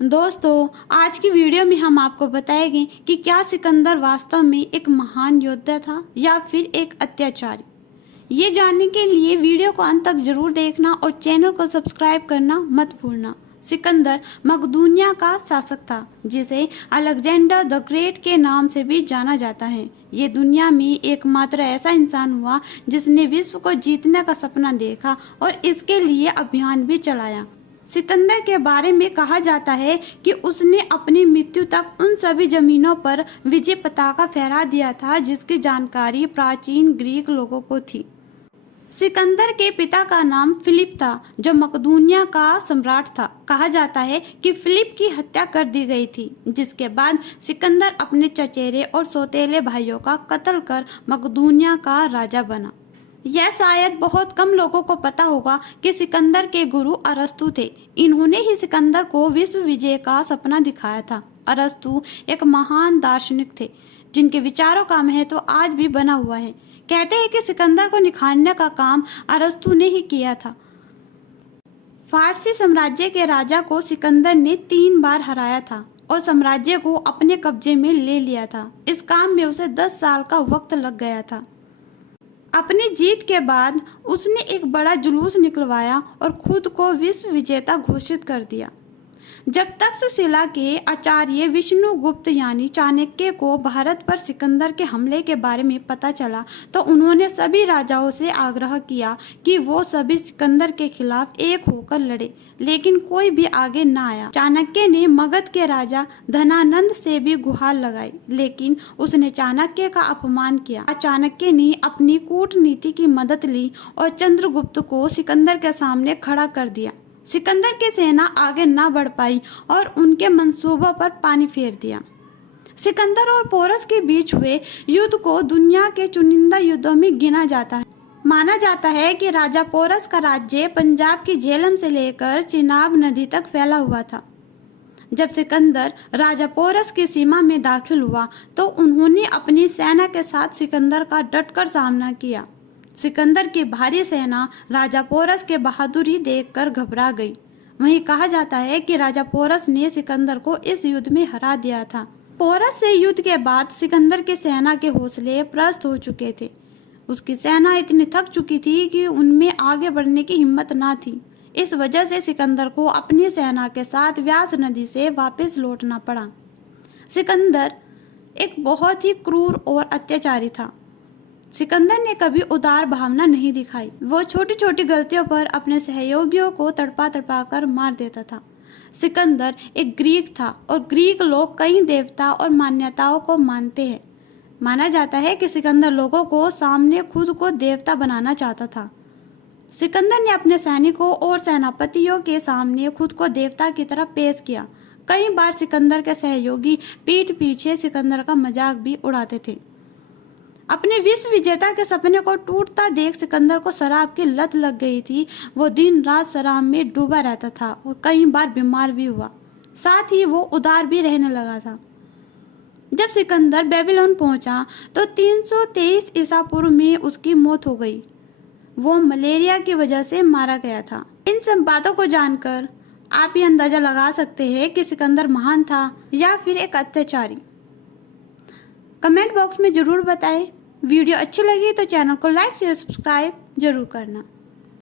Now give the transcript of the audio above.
दोस्तों, आज की वीडियो में हम आपको बताएंगे कि क्या सिकंदर वास्तव में एक महान योद्धा था या फिर एक अत्याचारी। ये जानने के लिए वीडियो को अंत तक जरूर देखना और चैनल को सब्सक्राइब करना मत भूलना। सिकंदर मकदूनिया का शासक था, जिसे अलेक्जेंडर द ग्रेट के नाम से भी जाना जाता है। ये दुनिया में एकमात्र ऐसा इंसान हुआ जिसने विश्व को जीतने का सपना देखा और इसके लिए अभियान भी चलाया। सिकंदर के बारे में कहा जाता है कि उसने अपनी मृत्यु तक उन सभी जमीनों पर विजय पताका फहरा दिया था जिसकी जानकारी प्राचीन ग्रीक लोगों को थी। सिकंदर के पिता का नाम फिलिप था, जो मकदूनिया का सम्राट था। कहा जाता है कि फिलिप की हत्या कर दी गई थी, जिसके बाद सिकंदर अपने चचेरे और सौतेले भाइयों का कत्ल कर मकदूनिया का राजा बना। यह शायद बहुत कम लोगों को पता होगा कि सिकंदर के गुरु अरस्तु थे। इन्होंने ही सिकंदर को विश्व विजय का सपना दिखाया था। अरस्तु एक महान दार्शनिक थे, जिनके विचारों का महत्व आज भी बना हुआ है। कहते हैं कि सिकंदर को निखारने का काम अरस्तु ने ही किया था। फारसी साम्राज्य के राजा को सिकंदर ने 3 बार हराया था और साम्राज्य को अपने कब्जे में ले लिया था। इस काम में उसे 10 साल का वक्त लग गया था। अपनी जीत के बाद उसने एक बड़ा जुलूस निकलवाया और खुद को विश्व विजेता घोषित कर दिया। जब तक्षशिला के आचार्य विष्णुगुप्त यानी चाणक्य को भारत पर सिकंदर के हमले के बारे में पता चला, तो उन्होंने सभी राजाओं से आग्रह किया कि वो सभी सिकंदर के खिलाफ एक होकर लड़े, लेकिन कोई भी आगे न आया। चाणक्य ने मगध के राजा धनानंद से भी गुहार लगाई, लेकिन उसने चाणक्य का अपमान किया। चाणक्य ने अपनी कूटनीति की मदद ली और चंद्रगुप्त को सिकंदर के सामने खड़ा कर दिया। सिकंदर की सेना आगे न बढ़ पाई और उनके मंसूबों पर पानी फेर दिया। सिकंदर और पोरस के बीच हुए युद्ध को दुनिया के चुनिंदा युद्धों में गिना जाता है। माना जाता है कि राजा पोरस का राज्य पंजाब की झेलम से लेकर चिनाब नदी तक फैला हुआ था। जब सिकंदर राजा पोरस की सीमा में दाखिल हुआ, तो उन्होंने अपनी सेना के साथ सिकंदर का डटकर सामना किया। सिकंदर की भारी सेना राजा पोरस के बहादुरी देखकर घबरा गई। वहीं कहा जाता है कि राजा पोरस ने सिकंदर को इस युद्ध में हरा दिया था। पोरस से युद्ध के बाद सिकंदर की सेना के हौसले पस्त हो चुके थे। उसकी सेना इतनी थक चुकी थी कि उनमें आगे बढ़ने की हिम्मत ना थी। इस वजह से सिकंदर को अपनी सेना के साथ व्यास नदी से वापस लौटना पड़ा। सिकंदर एक बहुत ही क्रूर और अत्याचारी था। सिकंदर ने कभी उदार भावना नहीं दिखाई। वो छोटी छोटी गलतियों पर अपने सहयोगियों को तड़पा तड़पा कर मार देता था। सिकंदर एक ग्रीक था और ग्रीक लोग कई देवता और मान्यताओं को मानते हैं। माना जाता है कि सिकंदर लोगों को सामने खुद को देवता बनाना चाहता था। सिकंदर ने अपने सैनिकों और सेनापतियों के सामने खुद को देवता की तरह पेश किया। कई बार सिकंदर के सहयोगी पीठ पीछे सिकंदर का मजाक भी उड़ाते थे। अपने विश्व विजेता के सपने को टूटता देख सिकंदर को शराब की लत लग गई थी। वो दिन रात शराब में डूबा रहता था और कई बार बीमार भी हुआ। साथ ही वो उदार भी रहने लगा था। जब सिकंदर बेबीलोन पहुंचा, तो 323 ईसा पूर्व में उसकी मौत हो गई। वो मलेरिया की वजह से मारा गया था। इन सब बातों को जानकर आप ये अंदाजा लगा सकते हैं कि सिकंदर महान था या फिर एक अत्याचारी। कमेंट बॉक्स में जरूर बताएं। वीडियो अच्छी लगी तो चैनल को लाइक शेयर सब्सक्राइब जरूर करना।